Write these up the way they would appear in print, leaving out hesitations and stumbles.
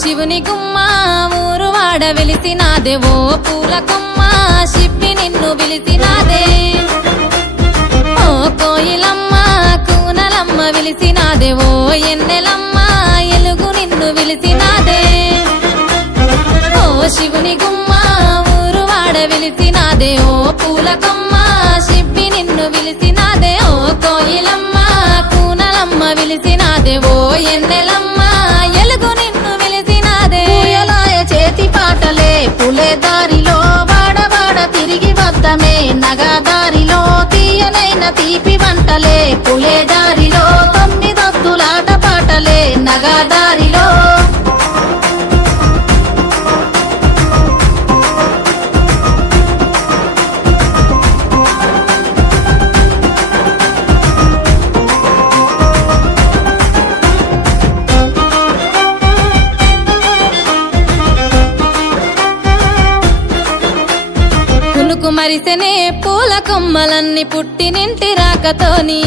శివుని గుమ్మ ఊరు వాడ వెలిసినాదే ఓ పూల కొమ్మ శిప్పి నిన్ను పిలిసినాదే ఓ కోయిలమ్మ కూనలమ్మ విలిసినాదే ఓ ఎన్నెలమ్మ ఎలుగు నిన్ను విలిసినాదే ఓ శివుని గుమ్మ ఊరు వాడ వెలిసినాదే ఓ పూల కొమ్మ శిప్పి నిన్ను విలిసినాదే ఓ కోయిలమ్మ కూనలమ్మ విలిసినాదే ఓ ఎన్నెలమ్మ ఎలుగు నిన్ను విలిసినాదే పూయలాయ చేతి పాటలే పులే దారిలో వాడవాడ తిరిగి వద్దమే నగదారిలో తీయనైన తీపి వంటలే పులే దారిలో తొమ్మిదొత్తులాట పాటలే నగదారిలో కునుకు మరిసెనే పూల కొమ్మలన్నీ పుట్టినింటి రాకతోని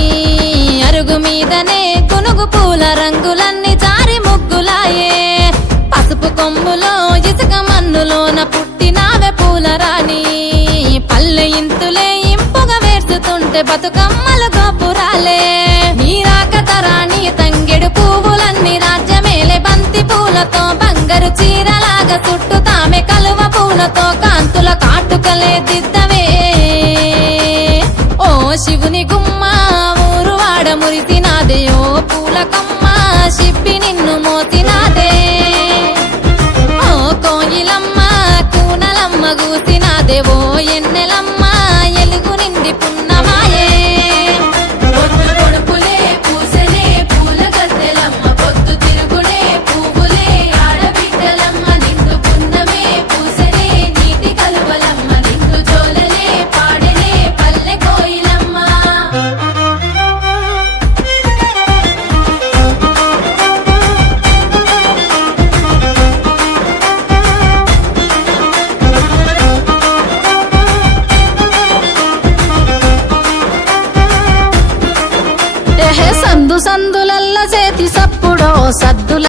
అరుగు మీదనే కునుగు పూల రంగులన్నీ జారి ముగ్గులాయే పసుపు కొమ్ములో ఇసుక మన్నులోన పుట్టినావే పూల రాణి పల్లె ఇంతులే ఇంపుగా వేర్చుతుంటే బతుకమ్మలు గోపురాలే నీ రాకతరాణి తంగెడు పువ్వులన్నీ రాజ్యమేలే బంతి పూలతో బంగారు చీరలాగా చుట్టూ తామె కలువ పూలతో కాంతుల కాటుకలే దిద్దవే ఓ శివుని గుమ్మ ఊరు వాడ మురిసినాదే ఓ పూల కొమ్మ శిప్పి నిన్ను మోసినాదే ఓ కోయిలమ్మ కూనలమ్మ గూసినాదే ఓ ఎన్నెలమ్మ ఎలుగు నిండి పున్నమాయే పొద్దు పొడుపులే పూసలే పూల గద్దెలమ్మ పొద్దు తిరుగుడే పువ్వులే ఆడబిడ్డలమ్మ నిండు పున్నమే పూసలే నీటి కలువలమ్మ నిండు జోలలే పాడలే పల్లె కోయిలమ్మ సందు సందులల్ల చేతి సప్పుడో సద్దుల